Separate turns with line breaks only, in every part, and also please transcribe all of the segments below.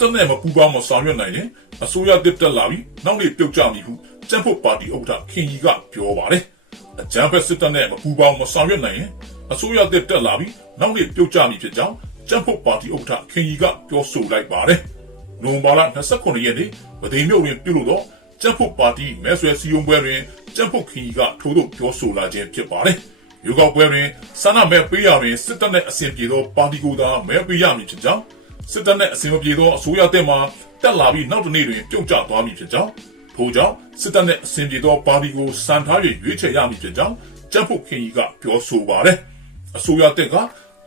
စစ်တပ်နဲ့မပူးပေါင်းမဆောင်ရွက်နိုင်ရင်အစိုးရတစ်တက်လာပြီးနောက်နေ့ပြုတ်ကျမည်ဟုကျန်းဖို့ပါတီဥက္ကဋ္ဌခင်ကြီးကပြောပါတယ်အကြမ်းဖက်စစ်တပ်နဲ့မပူးပေါင်းမဆောင်ရွက်နိုင်ရင်အစိုးရတစ်တက်လာပြီးနောက်နေ့ပြုတ်ကျမည်ဖြစ်ကြောင်းကျန်းဖို့ပါတီဥက္ကဋ္ဌခင်ကြီးကပြောဆိုလိုက်ပါတယ်နိုဝင်ဘာလ29ရက်နေ့ဗသိမ်းမြို့တွင်ပြုလုပ်သောကျန်းဖို့ပါတီမဲဆွယ်စည်းရုံးပွဲတွင်ကျန်းဖို့ခင်ကြီးကထိုးထုတ်ပြောဆိုလာခြင်းဖြစ်ပါတယ်ရွေးကောက်ပွဲတွင်ဆန္ဒမဲပေးရတွင်စစ်တပ်နှင့်အစဉ်ပြေသောပါတီကိုသာမဲပေးရမည်ဖြစ်ကြောင်း စစ်တပ်နှင့်အစဉ်မပြေသောအစိုးရတက်မှတက်လာပြီးနောက်တစ်နေ့တွင်ပြုတ်ကျသွားမည်ဖြစ်ကြောင်းထို့ကြောင့်စစ်တပ်နှင့်အစဉ်ပြေသောပါတီကိုစံထား၍ရွေးချယ်ရမည်ဖြစ်ကြောင်းကျန်းဖို့ခင်ကြီးကပြောဆိုပါတယ်အစိုးရတက်က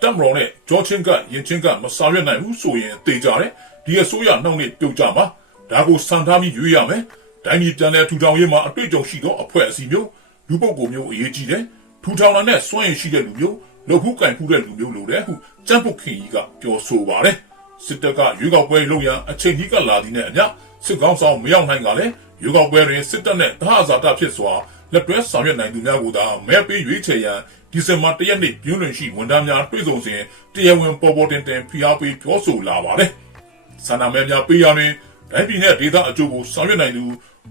တက်မတော်နဲ့ဂျော်ချင်းကရင်ချင်းကမဆောင်ရွက်နိုင်ဘူးဆိုရင်တေကြတယ်ဒီအစိုးရနောက်နေ့ပြုတ်ကြမှာဒါကိုစံထားပြီးရွေးရမယ်တိုင်းပြည်ပြန်လည်ထူထောင်ရေးမှာအတွေ့အကြုံရှိသောအဖွဲ့အစည်းမျိုးလူပုဂ္ဂိုလ်မျိုးအရေးကြီးတယ်ထူထောင်တာနဲ့စွန့်ရင်ရှိတဲ့လူမျိုးလှုပ်ဖူးကင်ဖူးတဲ့လူမျိုးလိုတဲ့ဟုကျန်းဖို့ခင်ကြီးကပြောဆိုပါတယ် စစ်တပ်ကရွေးကောက်ပွဲလုပ်ရန်အချိန်ကြီးကလာသည်နဲ့အမျှစစ်ကောင်းဆောင်မရောက်နိုင်ကလည်းရွေးကောက်ပွဲတွင်စစ်တပ်နဲ့တဟဇာတဖြစ်စွာလက်တွဲဆောင်ရွက်နိုင်သူများကိုသာမဲပေးရွေးချယ်ရန်ဒီဇင်ဘာ၁ရက်နေ့ပြည်လွန်ရှိဝန်ထမ်းများတွေ့ဆုံစဉ်တရားဝင်ပေါ်ပေါ်တင်တင်ဖိအားပေးပြောဆိုလာပါတယ်ဆန္ဒမဲများပေးရရင်တိုင်းပြည်နဲ့ဒေသအကျိုးကိုဆောင်ရွက်နိုင်သူ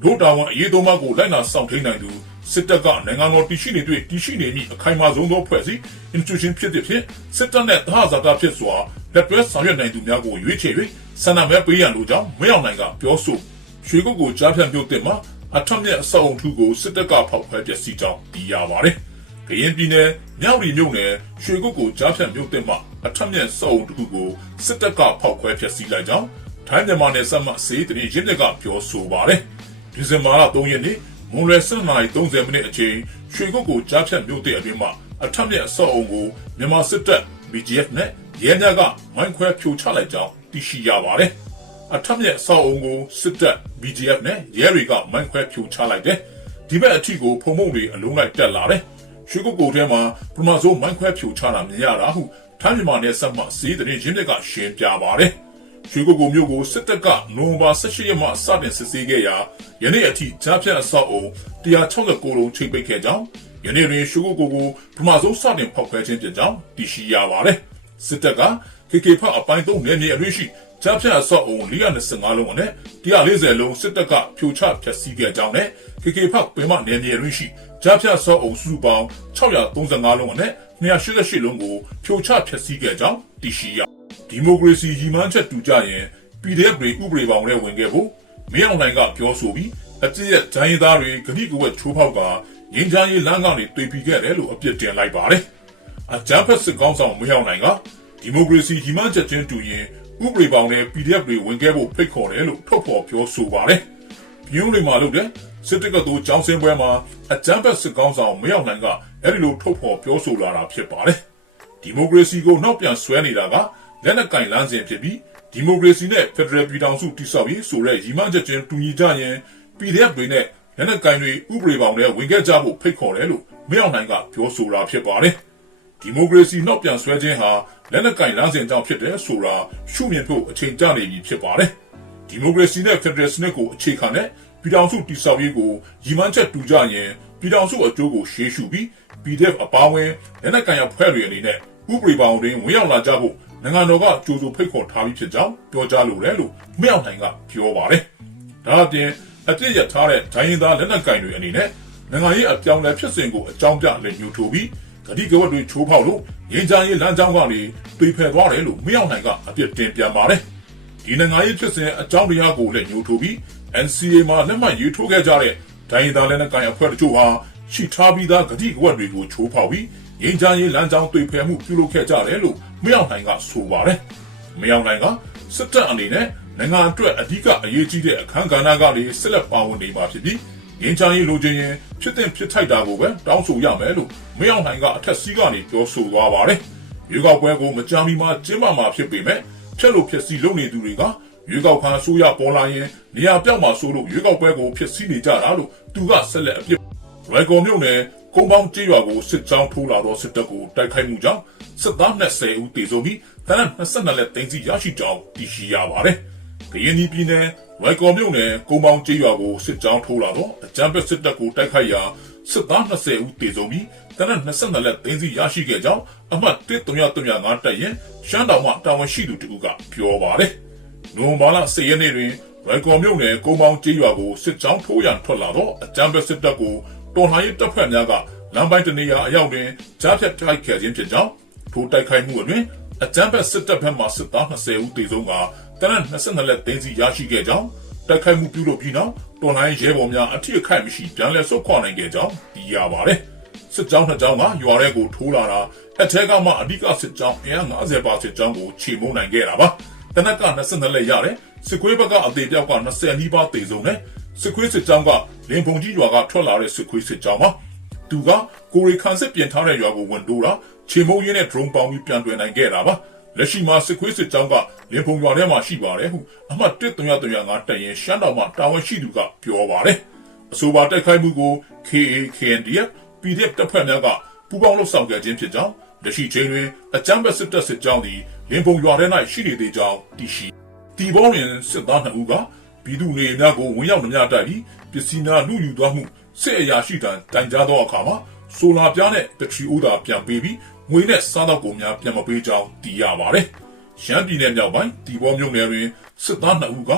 ဒုတာဝန်အရေးသုံးပါးကိုလိုက်နာဆောင်ထိန်နိုင်သူစစ်တပ်ကနိုင်ငံတော်တည်ရှိနေတွေ့တည်ရှိနေမိအခိုင်အမာဆုံးသောဖွဲ့စည်း institution ဖြစ်တဲ့ဖြင့်စစ်တပ်နဲ့တဟဇာတာဖြစ်စွာ လက်တွဲဆောင်ရွက်နိုင်သူများကိုရွေးချယ်၍ဆန္ဒမဲပေးရန်လိုကြောင်းမရောက်နိုင်ကပြောဆိုရွှေကုတ်ကိုကြားဖြတ်ပြုတ်တဲ့မှာအထက်မြက်အဆောက်အုံထူးကိုစစ်တပ်ကဖောက်ခွဲပျက်စီးကြောင်းသိရပါတယ်။ကရင်ပြည်နယ်မြောက်ရီမြို့နယ်ရွှေကုတ်ကိုကြားဖြတ်ပြုတ်တဲ့မှာအထက်မြက်စောက်အုံတစ်ခုကိုစစ်တပ်ကဖောက်ခွဲပျက်စီးလိုက်ကြောင်းထိုင်းမြန်မာနယ်စပ်မှစေးတရင်ရင်းမြစ်ကပြောဆိုပါတယ်။ဒီဇင်ဘာလ3ရက်နေ့မွန်လွယ်7:30မိနစ်အချိန်ရွှေကုတ်ကိုကြားဖြတ်မြို့တဲ့အတွင်းမှာအထက်မြက်စောက်အုံကိုမြန်မာစစ်တပ် BGF နဲ့ ရဲများကမိုင်းခွဲဖြိုချလိုက်ကြောင်းသိရှိရပါတယ်။အထက်မြက်စောက်အုံကိုစစ်တပ် BGF နဲ့ရဲတွေကမိုင်းခွဲဖြိုချလိုက်တယ်။ဒီဘက်အထီကိုဖုံမုံတွေအလုံးလိုက်တက်လာတယ်။ရွှေကုတ်ကိုထဲမှာပထမဆုံးမိုင်းခွဲဖြိုချတာမြင်ရတာဟုထိုင်းမြန်မာနယ်စပ်မှစီးတဲ့ရင်းမြစ်ကရှင်းပြပါတယ်။ရွှေကုတ်ကိုမြို့ကိုစစ်တပ်ကနိုဝင်ဘာ18ရက်မှစတင်စစ်ဆေးခဲ့ရာယနေ့အထိကြားဖြတ်အဆောက်အုံ169လုံးချိတ်ပိတ်ခဲ့ကြောင်းယနေ့တွင်ရွှေကုတ်ကိုကိုပထမဆုံးစတင်ဖောက်ခွဲခြင်းဖြစ်ကြောင်းသိရှိရပါတယ်။ စစ်တပ်က KK ဖအပိုင်း3နယ်မြေအရွေးရှိကြားဖြတ်အဆောက်အုံ425လုံးနဲ့140လုံးစစ်တပ်ကဖြိုချဖျက်ဆီးခဲ့ကြောင်းနဲ့ KK ဖပင်မနယ်မြေအရွေးရှိကြားဖြတ်အဆောက်အုံစုပေါင်း635လုံးနဲ့288လုံးကိုဖြိုချဖျက်ဆီးခဲ့ကြောင်းသိရှိရဒီမိုကရေစီရည်မှန်းချက်တူကြရင် PDF တွေဥပဒေပေါင်းနဲ့ဝင်ခဲ့ဖို့မင်းအောင်နိုင်ကပြောဆိုပြီးအကြည့်ရဲ့ဂျိုင်းသားတွေဂတိကဝက်ချိုးဖောက်ကငင်းချမ်းရေးလမ်းကနေတွေ့ပြီးခဲ့တယ်လို့အပြစ်တင်လိုက်ပါတယ်။ အကြမ်းဖက်စစ်ကောင်းဆောင်မင်းအောင်နိုင်ကဒီမိုကရေစီကြီးမှန်းချက်ချင်းတူရင်ဥပဒေပေါင်းနဲ့ PDF တွေဝင်ခဲ့ဖို့ဖိတ်ခေါ်တယ်လို့ထုတ်ဖော်ပြောဆိုပါတယ်။ပြည်ုံးတွေမှာလုပ်တဲ့စစ်တပ်ကသူចောင်းစင်းပွဲမှာအကြမ်းဖက်စစ်ကောင်းဆောင်မရောက်နိုင်ကအဲ့ဒီလိုထုတ်ဖော်ပြောဆိုလာတာဖြစ်ပါတယ်။ဒီမိုကရေစီကိုနောက်ပြန်ဆွဲနေတာကလက်နက်ကင်လမ်းစဉ်ဖြစ်ပြီးဒီမိုကရေစီနဲ့ဖက်ဒရယ်ပြည်ထောင်စုတည်ဆောက်ရေးဆိုတဲ့ရည်မှန်းချက်ချင်းတူညီကြရင် PDF တွေနဲ့လက်နက်ကင်တွေဥပဒေပေါင်းနဲ့ဝင်ခဲ့ကြဖို့ဖိတ်ခေါ်တယ်လို့မရောက်နိုင်ကပြောဆိုတာဖြစ်ပါတယ်။ ဒီမိုကရေစီနောက်ပြန်ဆွဲခြင်းဟာလက်နက်ကင်လမ်းစဉ်ကြောင့်ဖြစ်တယ်ဆိုတာရှုမြင်ဖို့အချိန်ကျနေပြီဖြစ်ပါတယ်။ဒီမိုကရေစီနဲ့ဖက်ဒရယ်စနစ်ကိုအခြေခံတဲ့ပြည်ထောင်စုတည်ဆောက်ရေးကိုရည်မှန်းချက်တူကြရင်ပြည်ထောင်စုအကျိုးကိုရှေးရှုပြီး PDF အပါဝင်လက်နက်ကင်ရဖွဲ့တွေအနေနဲ့ဥပဒေပေါင်းတွင်ဝင်ရောက်လာကြဖို့နိုင်ငံတော်ကကြိုးစိုးဖိတ်ခေါ်ထားပြီးဖြစ်ကြောင်းပြောကြားလိုတယ်လို့မရောက်နိုင်ကပြောပါတယ်။ဒါအပြင်အပြစ်ရထားတဲ့ဒိုင်းရင်သားလက်နက်ကင်တွေအနေနဲ့နိုင်ငံရေးအပြောင်းလဲဖြစ်စဉ်ကိုအကြောင်းပြလက်ညှိုးထိုးပြီး ဂတိကဝတ်တွေချိုးဖောက်လို့ငင်းချရေးလမ်းကြောင်းကနေတွေးဖယ်သွားတယ်လို့မရောက်နိုင်ကအပြစ်တင်ပြန်ပါတယ်။ဒီနိုင်ငံရေးဖြစ်စဉ်အကြောင်းတရားကိုလက်ညှိုးထိုးပြီး NCA မှာလက်မှတ်ရေးထိုးခဲ့ကြတဲ့ဒိုင်းရင်သားလက်နက်ကင်အဖွဲ့တို့ဟာရှိထားပြီးသားဂတိကဝတ်တွေကိုချိုးဖောက်ပြီးငင်းချရေးလမ်းကြောင်းတွေးဖယ်မှုပြုလုပ်ခဲ့ကြတယ်လို့မရောက်နိုင်ကဆိုပါတယ်။မရောက်နိုင်ကစစ်တပ်အနေနဲ့နိုင်ငံအတွက်အဓိကအရေးကြီးတဲ့အခမ်းကဏ္ဍကနေဆက်လက်ပါဝင်နေမှာဖြစ်ပြီး ငင်းချရေးလိုချင်ရင်ဖြစ်တဲ့ဖြစ်ထိုက်တာကိုပဲတောင်းဆိုရမယ်လို့မရောက်နိုင်ကအထက်စီးကနေပြောဆိုသွားပါတယ်။ရွေးကောက်ပွဲကိုမကြာမီမှာကျင်းပမှာဖြစ်ပေမဲ့ဖြက်လို့ဖြစ်စီလုပ်နေသူတွေကရွေးကောက်ခံအစိုးရပေါ်လာရင်နေရာပြောက်မှာဆိုလို့ရွေးကောက်ပွဲကိုဖြစ်စီနေကြတာလို့သူကဆက်လက်အပြစ်ရိုက်ကော်မြို့နယ်ကုန်းပေါင်းကြေးရွာကိုစစ်ကြောင်းထိုးလာတော့စစ်တပ်ကိုတိုက်ခိုက်မှုကြောင့်စစ်သား20ဦးတေဆုံးပြီးတနက်22လက်သိန်းစီရရှိကြောင်းသိရှိရပါတယ်။ကရင်ပြည်နယ် ဝိုင်ကော်မြို့နယ်ကုန်းပေါင်းကြေးရွာကိုစစ်ကြောင်းထိုးလာတော့အကြမ်းဖက်စစ်တပ်ကိုတိုက်ခိုက်ရာစစ်သား20ဦးတေဆုံးပြီးတနက်22လက်သိန်းစီရရှိခဲ့ကြောင်းအမှတ်1335တပ်ရင်ရှမ်းတောင်မှတာဝန်ရှိသူတူကပြောပါတယ်။နိုဝင်ဘာလ10ရက်နေ့တွင်ရိုက်ကော်မြို့နယ်ကုန်းပေါင်းကျေးရွာကိုစစ်ကြောင်းထိုးရန်ထွက်လာတော့အကြမ်းဖက်စစ်တပ်ကိုတော်လှန်ရေးတပ်ဖွဲ့များကလမ်းပိုင်းတနေရာအရောက်တွင်ကြားဖြတ်တိုက်ခိုက်ခြင်းဖြစ်ကြောင်းထိုတိုက်ခိုက်မှုအတွင်အကြမ်းဖက်စစ်တပ်ဘက်မှစစ်သား20ဦးသေဆုံးက တနက်22လက်သိန်းစီရရှိခဲ့ကြောင်းတိုက်ခိုက်မှုပြုလုပ်ပြီးနောက်တော်လှန်ရေးရဲဘော်များအထစ်အခိုက်မရှိပြန်လည်ဆုတ်ခွာနိုင်ခဲ့ကြောင်းသိရပါတယ်။စစ်ကြောင်းနှစ်ကြောင်းကရွာထဲကိုထိုးလာတာအထက်ကမှအဓိကစစ်ကြောင်းအင်အား90ပါစစ်ကြောင်းကိုခြေမုံနိုင်ခဲ့တာပါတနက်က22လက်ရတယ်စစ်ခွေးဘက်ကအသေးပြောက်က20နီးပါးတေဆုံးတယ်စစ်ခွေးစစ်ကြောင်းကလင်ပုံကြီးရွာကထွက်လာတဲ့စစ်ခွေးစစ်ကြောင်းပါသူကကိုရီခန်စစ်ပြင်ထားတဲ့ရွာကိုဝင်တိုးတာခြေမုံရင်းနဲ့ drone ပေါင်းပြီးပြန်တွင်နိုင်ခဲ့တာပါ လက်ရှိမှာစစ်ခွေးစစ်ကြောင်းကလင်ပုံရွာထဲမှာရှိပါတယ်ဟုအမှတ်1335တရင်ရှမ်းတော်မှာတာဝန်ရှိသူကပြောပါတယ်အဆိုပါတိုက်ခိုက်မှုကို KA KNDF PDF တပ်ဖွဲ့များကပူးပေါင်းလှုပ်ဆောင်ခဲ့ခြင်းဖြစ်ကြောင်းလက်ရှိချိန်တွင်အကြမ်းဖက်စစ်တပ်စစ်ကြောင်းသည်လင်ပုံရွာထဲ၌ရှိနေသေးကြောင်းသိရှိတီဘောတွင်စစ်သား2ဦးကပြည်သူနေများကိုဝင်ရောက်နှမျှတိုက်ပြီးပစ္စည်းများလူယူသွားမှုစစ်အရာရှိတန်တိုင်ကြားသောအခါမှာဆိုလာပြားနဲ့ဘက်ထရီအိုးသာပြန်ပေးပြီး ငွေနဲ့စားတော့ကုန်များပြန်မပေးကြောင်းသိရပါတယ်။ရှမ်းပြည်နယ်မြောက်ပိုင်းတီဘောမြို့နယ်တွင်စစ်သား2ဦးက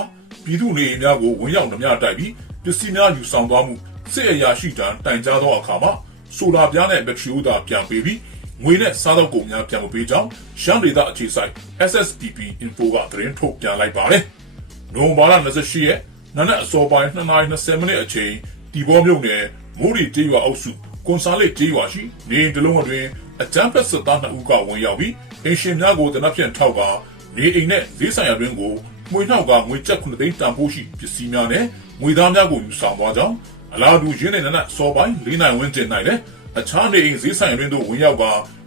ပြည်သူနေများကိုဝင်ရောက်နှမျှတိုက်ပြီးပစ္စည်းများယူဆောင်သွားမှုစစ်အရာရှိတန်တိုင်ကြားသောအခါမှာဆိုလာပြားနဲ့ဘက်ထရီအိုးသာပြန်ပေးပြီးငွေနဲ့စားတော့ကုန်များပြန်မပေးကြောင်းရှမ်းဒေသအခြေစိုက် SSPP Info ကသတင်းထုတ်ပြန်လိုက်ပါတယ်။နိုဝင်ဘာလ28ရက်နနက်အစောပိုင်း2:20မိနစ်အချိန်ဒီဘောမြို့နယ်မိုးရီကျေးရွာအုပ်စုကွန်ဆာလက်ကျေးရွာရှိနေအိမ်တစ်လုံးအတွင်း အကြမ်းဖက်စစ်သား2ဦးကဝင်ရောက်ပြီးအင်ရှင်များကိုတနက်ဖြန်ထောက်ကနေအိမ်နဲ့ဈေးဆိုင်ရာတွင်ကိုငွေနှောက်ကငွေကျပ်9သိန်းတန်ဖိုးရှိပစ္စည်းများနဲ့ငွေသားများကိုယူဆောင်သွားကြောင်းအလားတူရင်းတဲ့နနက်စောပိုင်း၄နိုင်ဝန်းကျင်၌လည်းအခြားနေအိမ်ဈေးဆိုင်တွင်သို့ဝင်ရောက်က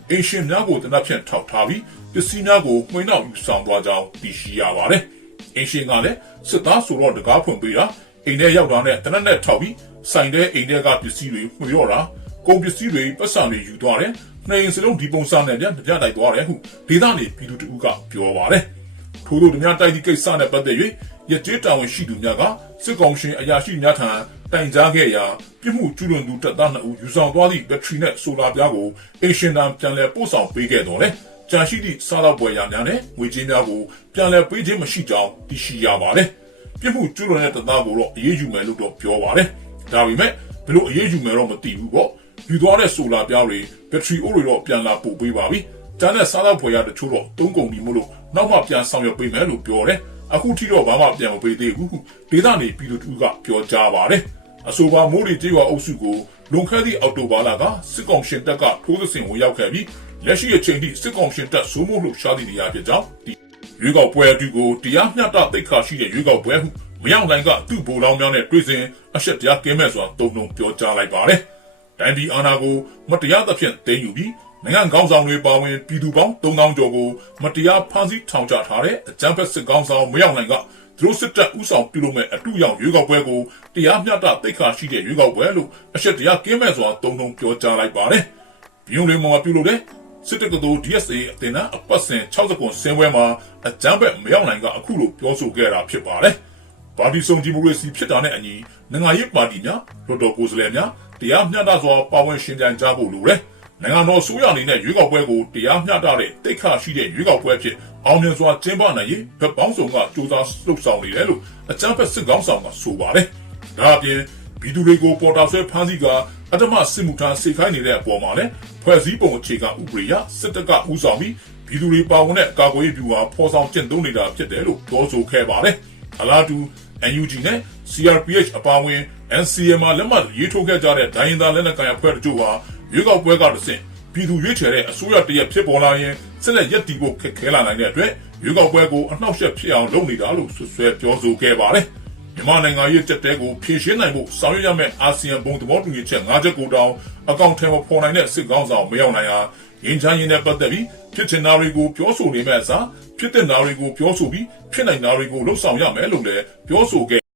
အင်ရှင်များကိုတနက်ဖြန်ထောက်ထားပြီးပစ္စည်းများကိုမှိနှောက်ယူဆောင်သွားကြောင်းသိရှိရပါတယ်။အင်ရှင်ကလည်းစစ်သားဆိုတော့တကားဖွင့်ပေးတာအိမ်ထဲရောက်တာနဲ့တနက်နဲ့ထောက်ပြီးဆိုင်တဲ့အိမ်ထဲကပစ္စည်းတွေမှော့တာကုန်ပစ္စည်းတွေပတ်စံတွေယူသွားတယ်။ နှစ်အိမ်စလုံးဒီပုံစံနဲ့ပြန်ကြတိုက်သွားတယ်ဟုဒေသနေပြည်သူတဦးကပြောပါတယ်။ထို့သောဓမြတိုက်သည့်ကိစ္စနဲ့ပတ်သက်၍ရကြေးတာဝန်ရှိသူများကစစ်ကောင်ရှင်အရာရှိများထံတိုင်ကြားခဲ့ရာပြမှုကျူးလွန်သူတပ်သား2ဦးယူဆောင်သွားသည့်ဘက်ထရီနဲ့ဆိုလာပြားကိုအေရှင်တန်ပြန်လည်ပို့ဆောင်ပေးခဲ့တော်လဲ။ကြာရှိသည့်စားတော့ပွဲရများနဲ့ငွေကြေးများကိုပြန်လည်ပေးခြင်းမရှိကြောင်းသိရှိရပါတယ်။ပြမှုကျူးလွန်တဲ့တပ်သားကိုတော့အရေးယူမယ်လို့တော့ပြောပါတယ်။ဒါပေမဲ့ဘယ်လိုအရေးယူမယ်တော့မသိဘူးပေါ့။ ယူသွားတဲ့ဆိုလာပြားတွေဘက်ထရီအိုးတွေတော့ပြန်လာပို့ပေးပါပြီ။ကျန်တဲ့စားတော့ပွဲရတချို့တော့တုံးကုန်ပြီမို့လို့နောက်မှပြန်ဆောင်ရွက်ပေးမယ်လို့ပြောတယ်။အခုထိတော့ဘာမှပြန်မပေးသေးဘူးဟုဒေသနေပြည်သူတူကပြောကြားပါတယ်အဆိုပါမိုးရီကျေးရွာအုပ်စုကိုလွန်ခဲ့သည့်အောက်တိုဘာလကစစ်ကောင်ရှင်တပ်ကထိုးစစ်ဝင်ရောက်ခဲ့ပြီးလက်ရှိအချိန်ထိစစ်ကောင်ရှင်တပ်စိုးမိုးလှရှားသည့်နေရာဖြစ်ကြောင်းဒီရွေးကောက်ပွဲအတူကိုတရားမျှတသိက္ခာရှိတဲ့ရွေးကောက်ပွဲဟုမရောက်နိုင်ကသူ့ဗိုလ်လောင်းများနဲ့တွေ့စဉ်အဆက်တရားကင်းမဲ့စွာတုံ့လုံပြောကြားလိုက်ပါတယ်။ တိုင်းပြည်အာဏာကိုမတရားသဖြင့်သိမ်းယူပြီးနိုင်ငံကောင်းဆောင်တွေပါဝင်ပြည်သူပေါင်း3000ကျော်ကိုမတရားဖမ်းဆီးထောင်ချထားတဲ့အကြမ်းဖက်စစ်ကောင်ဆောင်မရောက်နိုင်ကသူတို့စစ်တပ်ဥဆောင်ပြုလုပ်မဲ့အတူရောက်ရွေးကောက်ပွဲကိုတရားမျှတသိက္ခာရှိတဲ့ရွေးကောက်ပွဲလို့အရှက်တရားကင်းမဲ့စွာတုံ့လုံပြောကြားလိုက်ပါတယ်။ပြည်ုံလေးမောင်ကပြုလုပ်တဲ့စစ်တပ်ကတို့ DSA အတင်အပတ်စဉ်60ကွန်ဆင်းပွဲမှာအကြမ်းဖက်မရောက်နိုင်ကအခုလိုပြောဆိုခဲ့တာဖြစ်ပါတယ်။ပါတီစုံဒီမိုကရေစီဖြစ်တာနဲ့အညီနိုင်ငံရေးပါတီများလွှတ်တော်ကိုယ်စားလှယ်များ တရားမျှတစွာပါဝင်ရှင်ပြိုင်ကြဖို့လိုတယ်။နိုင်ငံတော်ဆိုရအနေနဲ့ရွေးကောက်ပွဲကိုတရားမျှတတဲ့တိတ်ခါရှိတဲ့ရွေးကောက်ပွဲဖြစ်အောင်မြင်စွာကျင်းပနိုင်ရေးဗက်ပေါင်းစုံကစူးစမ်းလှုပ်ဆောင်နေတယ်လို့အကြမ်းဖက်စစ်ကောင်ဆောင်ကဆိုပါတယ်။ဒါအပြင်ပြည်သူတွေကိုပေါ်တာဆွဲဖမ်းဆီးကအတ္တမစစ်မှုထမ်းစေခိုင်းနေတဲ့အပေါ်မှာလည်းဖွဲ့စည်းပုံအခြေခံဥပဒေအရစစ်တပ်ကဥဆောင်ပြီးပြည်သူတွေပါဝင်တဲ့ကာကွယ်ရေးဗျူဟာဖော်ဆောင်ကျင့်သုံးနေတာဖြစ်တယ်လို့ပြောဆိုခဲ့ပါတယ်။အလားတူ NUG နဲ့ CRPH အပါအဝင် NCM မှာလက်မှတ်ရေးထိုးခဲ့ကြတဲ့ဒိုင်းသားလက်နက်ကိုင်အဖွဲ့တို့ဟာရွေးကောက်ပွဲကတဆင့်ပြည်သူရွေးချယ်တဲ့အစိုးရတရက်ဖြစ်ပေါ်လာရင်ဆက်လက်ရည်တည်ဖို့ခက်ခဲလာနိုင်တဲ့အတွက်ရွေးကောက်ပွဲကိုအနှောက်အယှက်ဖြစ်အောင်လုပ်နေတာလို့ဆွဆွဲပြောဆိုခဲ့ပါတယ်။မြန်မာနိုင်ငံရဲ့ကြက်တဲကိုဖြည့်ရှင်းနိုင်ဖို့ဆောင်ရွက်ရမယ့်အာဆီယံဘုံသဘောတူညီချက်၅ချက်ကိုတောင်အကောင့်ထဲမှာပေါ်နိုင်တဲ့စစ်ကောင်းဆောင်မရောက်နိုင်ဟာငင်းချမ်းရင်နဲ့ပတ်သက်ပြီးဖြစ်ချင်တာတွေကိုပြောဆိုနေမဲ့အစားဖြစ်တဲ့နာတွေကိုပြောဆိုပြီးဖြစ်နိုင်တာတွေကိုလှုပ်ဆောင်ရမယ်လို့လည်းပြောဆိုခဲ့